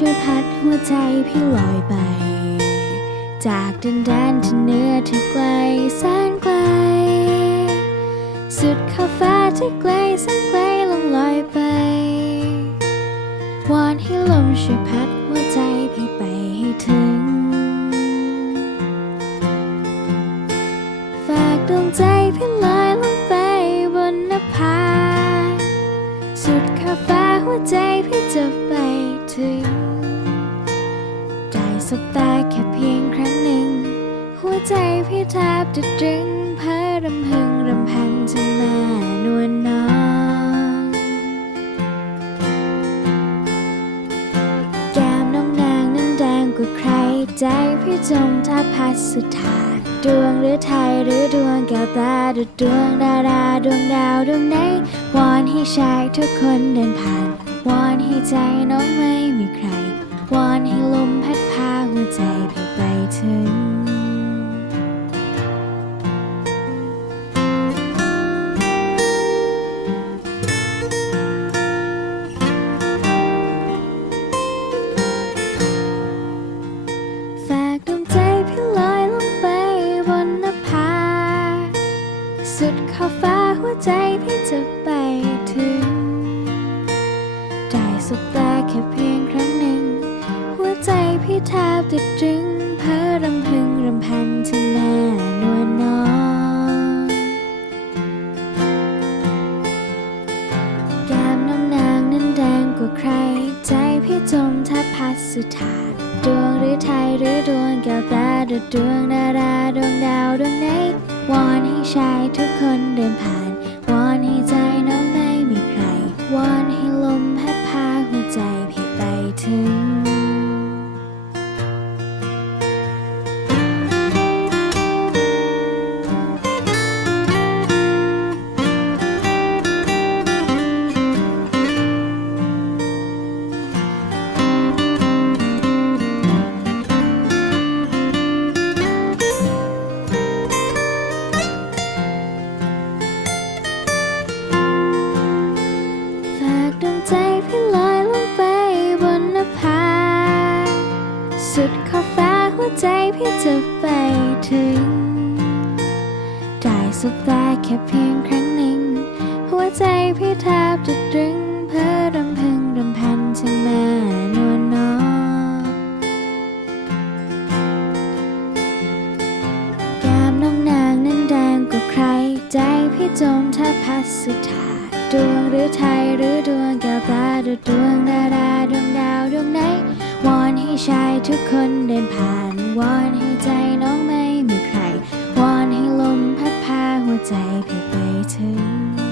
ช่วยพัดหัวใจพี่ลอยไป จากดินแดนที่เหนือที่ไกลแสนไกล สุดขอบฟ้าที่ไกลแสนไกลลงลอยไป วอนให้ลมช่วยพัดหัวใจพี่ไปให้ถึง ฝากดวงใจพี่ลอยลงไปบนนภาสุดขอบฟ้าหัวใจพี่ สบตาแค่เพียงครั้งหนึ่ง หัวใจพี่แทบจะตรึงเพ้อรำพึงรำพันถึงแม่นวลนองแก้มน้องนางนั้นแดงกว่าใคร ใจพี่จมทับพัสสุธาดวงหรือไทยหรือดวงแก้วตาดุดดวงดาราดวงดาวดวงไหนวอนให้ชายทุกคนเดินผ่านวอนให้ใจน้องไม่มีใครวอนให้ลมพัด สุดขอบฟ้าหัวใจพี่จะไปถึง ได้สบตาแค่เพียงครั้งหนึ่ง หัวใจพี่แทบจะตรึงเพ้อรำพึงรำพันถึงแม่นวลน้องแก้มน้องนางนั้นแดงกว่าใคร ใจพี่จมทับพัสสุธาดวงหรือไทยหรือดวงแก้วตาดุดดวงดาราดวงดาวดวงไหน วอนให้ชายทุกคนเดินผ่านวอน ถึง ได้สบตาแค่เพียงครั้งหนึ่ง หัวใจพี่แทบจะตรึง เพ้อรำพึงรำพันถึงแม่นวลน้องแก้มน้องนางนั้นแดงกว่าใคร ใจพี่จมแทบพัสสุธาดวงหรือไทยหรือดวงแก้วตาดุดดวงดาราดวงดาวดวงไหนวอนให้ชายทุกคนเดินผ่าน วอนให้ใจน้อง ใจพี่ไปถึง